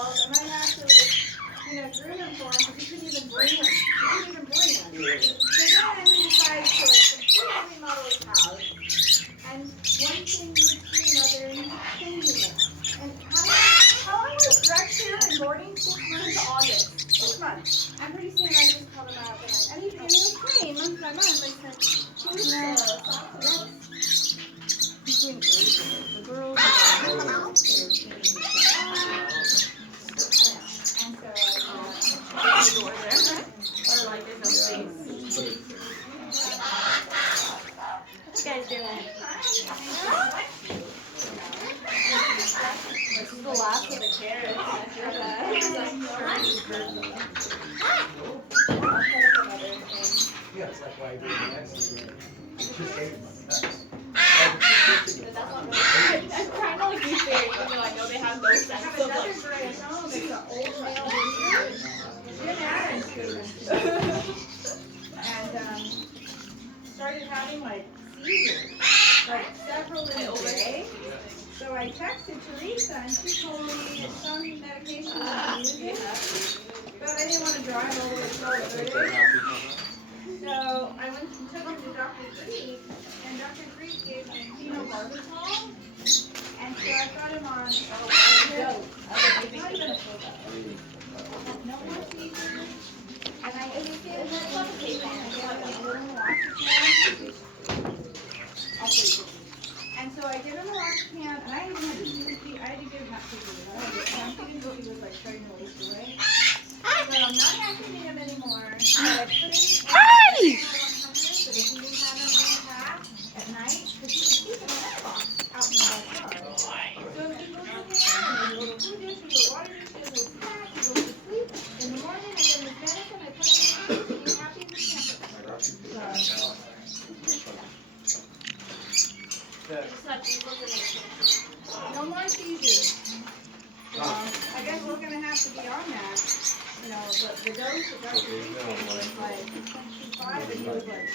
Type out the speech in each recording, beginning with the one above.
balls. I might have to, groom him for him because he couldn't even bring him. So then he decides to completely remodel his house. And one thing leads to another, and he's changing it. And how long was Rex here in boarding? 6 months to August. 6 months. And pretty soon I just called him out. And he was clean month by month. I said, he's doing great. The girls are upstairs eating. And so I the door there. Or like there's no space. What you guys doing? This is the last of the carrots. Yeah, it's like why I do the next. I'm trying to be fair, even though I know they have no sense of like. It's an old male breeder. Jim Adams and started having like seizures, like several in a day. So I texted Teresa and she told me some medication was using, but I didn't want to drive all the way to Florida. So I went and took him to Dr. Greek, and Dr. Greek gave me veritcal, and so I got him on a dose. Not even a full dose. No more seizures. And I gave him a little loxapine. And so I gave him a loxapine, and I even had to feed. I had to give him that food. I had to feed him because he was like trying to waste away. So I'm not vaccinating him anymore. But I put him in 100, so that he didn't have him in the pack at night, because he would keep him in that box out in the backyard. So he goes in there, and there's a little food dish, a little water dish, a little snack, he goes to sleep. In the morning, I give him his medicine, I put him in the food, and he's happy as a camper. No more seizures. So I guess we're going to have to be on that. The dose of Dr. Reed was like 25, and he was like,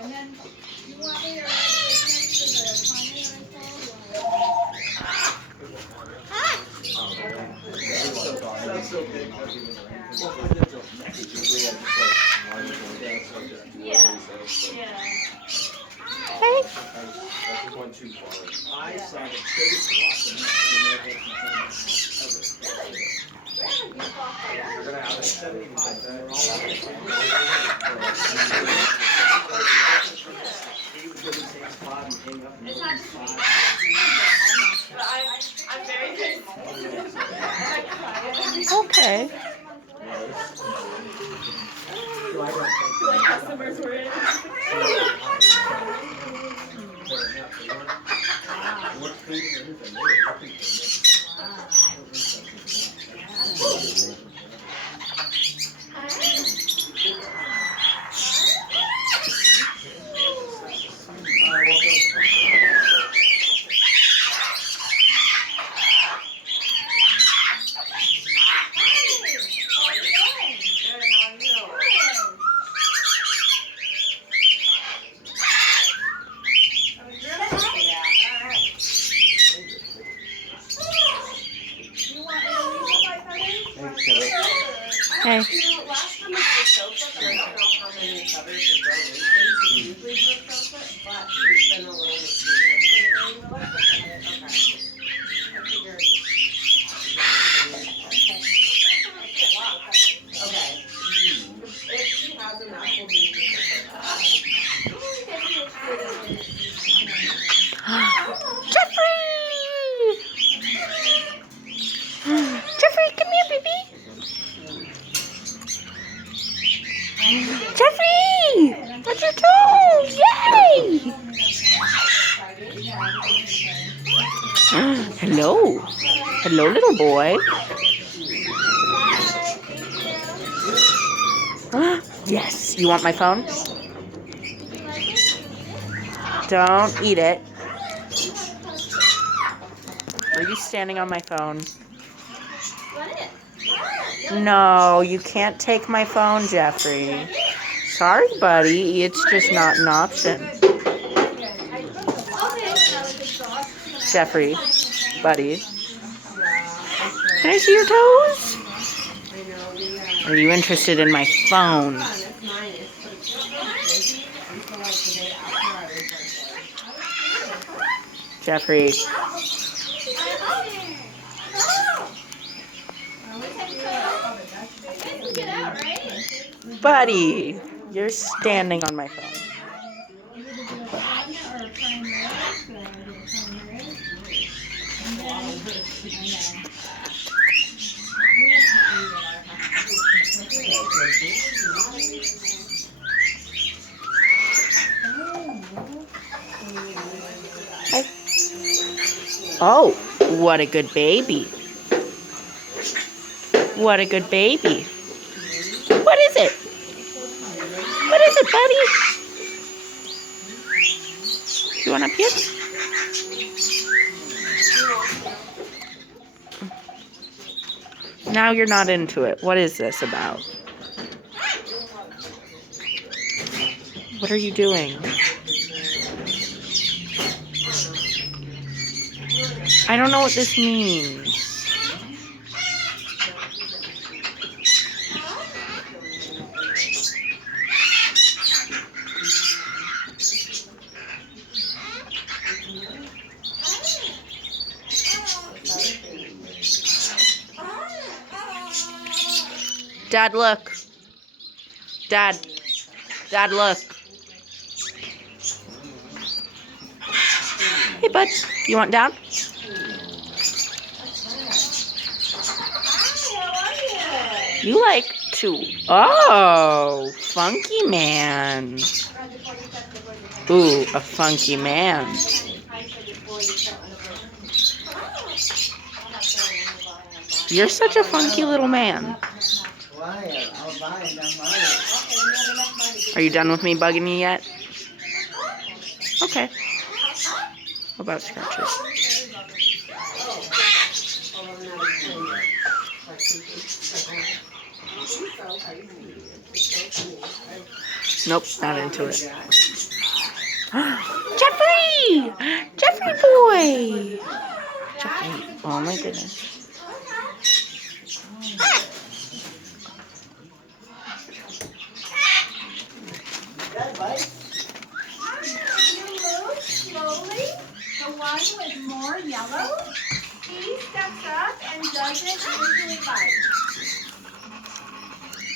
and then, you want me to write the text for the Kanye that I saw? Yeah. Hey. I saw the biggest blossom in their They're going to have 75. They're all he would go to the same spot and hang up and go to the spot. But I'm very good. Okay. Like customers were in. Hey. Last time I did a sofa, I don't know how many covers and rollations we usually do a sofa, but we've been a little mysterious lately. Well, let's look at it. Okay. I figured. Okay. If she has enough, we'll do the Jeffrey! Jeffrey, come here, baby. Jeffrey! That's your toe! Yay! Hello. Hello, little boy. Yes. You want my phone? Don't eat it. Are you standing on my phone? No, you can't take my phone, Jeffrey. Sorry, buddy. It's just not an option. Jeffrey, buddy. Can I see your toes? Are you interested in my phone? Jeffrey. Buddy, you're standing on my phone. Hi. Oh, what a good baby. What a good baby. What is it? What is it, buddy? You want up here? Now you're not into it. What is this about? What are you doing? I don't know what this means. Dad, look. Dad. Dad, look. Hey, bud. You want down? You like to... Oh, funky man. Ooh, a funky man. You're such a funky little man. Are you done with me bugging you yet? Okay. What about scratches? Nope, not into it. Jeffrey! Jeffrey boy! Jeffrey, oh my goodness. Slowly, the one with more yellow, he steps up and doesn't usually bite.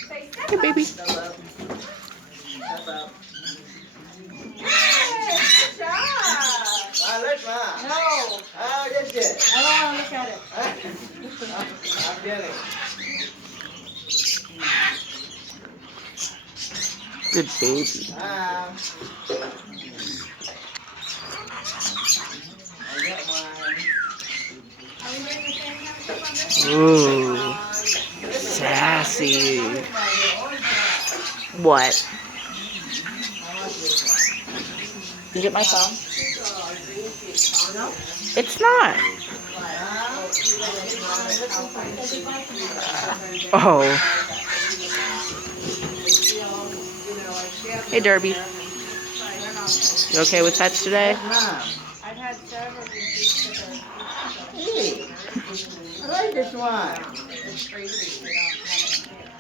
Say step Hey, baby. up. Good job. No. Oh, just it. I don't want to look at it. I'm kidding. Good baby. I got mine. Are we doing the same kind of stuff on this? Ooh, sassy. What? Is it my phone? It's not. Oh. Hey, Derby. You okay with pets today? I've had several pieces of Hey, I like this one.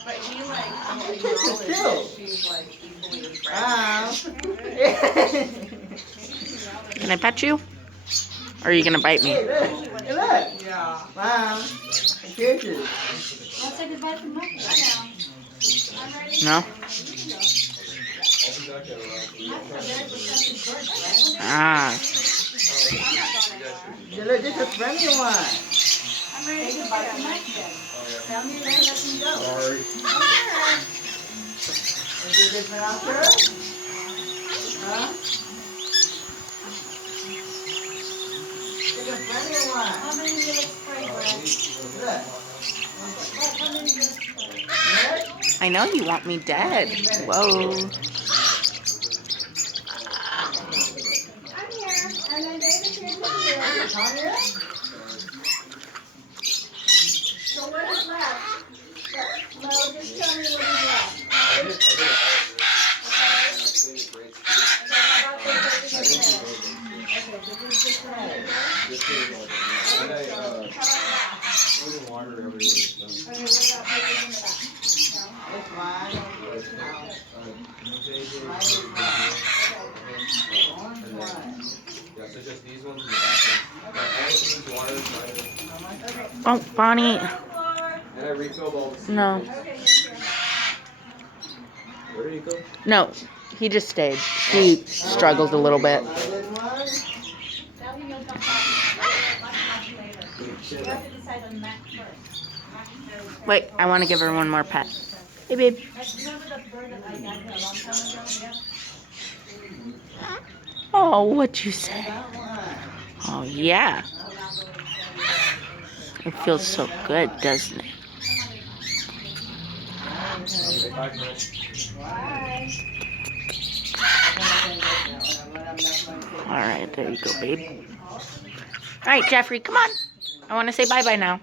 but he like This is too. she's like equally Can I pet you? Or are you gonna bite me? Hey, look. Hey, look. Yeah. Mom, kisses. Let's say goodbye to Mike now. I'm ready. No? Ah. You look, this is a friendly one. I'm ready to goodbye to Mike then. Tell me when to let him go. Sorry. Is it different out there? Huh? It's a friendly one. How many minutes spray, Brad? Look. How many minutes spray? Look. I know you want me dead. Whoa. I'm here. And then David's here to do it. Come here. So what water everywhere. So. Okay, what about papers in the back? This one. Orange one. Yeah, so just these ones in the back. All this needs water inside of it. Okay. Oh, Bonnie. And I refilled all the seeds. No. Okay, thank you. Where did he go? No, he just stayed. He struggled a little bit. This one. You have to decide on Mac first. Mac is very good. Wait, I want to give her one more pet. Hey, babe. Remember the bird that I got here a long time ago? Yeah. Oh, what'd you say? That one. Oh, yeah. It feels so good, doesn't it? Say bye, Chris. Bye. All right, there you go, babe. All right, Jeffrey, come on. I want to say bye-bye now.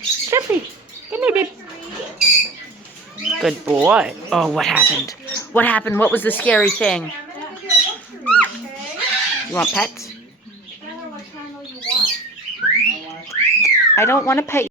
Jeffrey, come here, babe. Good boy. Oh, what happened? What happened? What was the scary thing? I'm gonna give you a book to read, okay? You want pets? Tell her what channel you want. I don't want to pet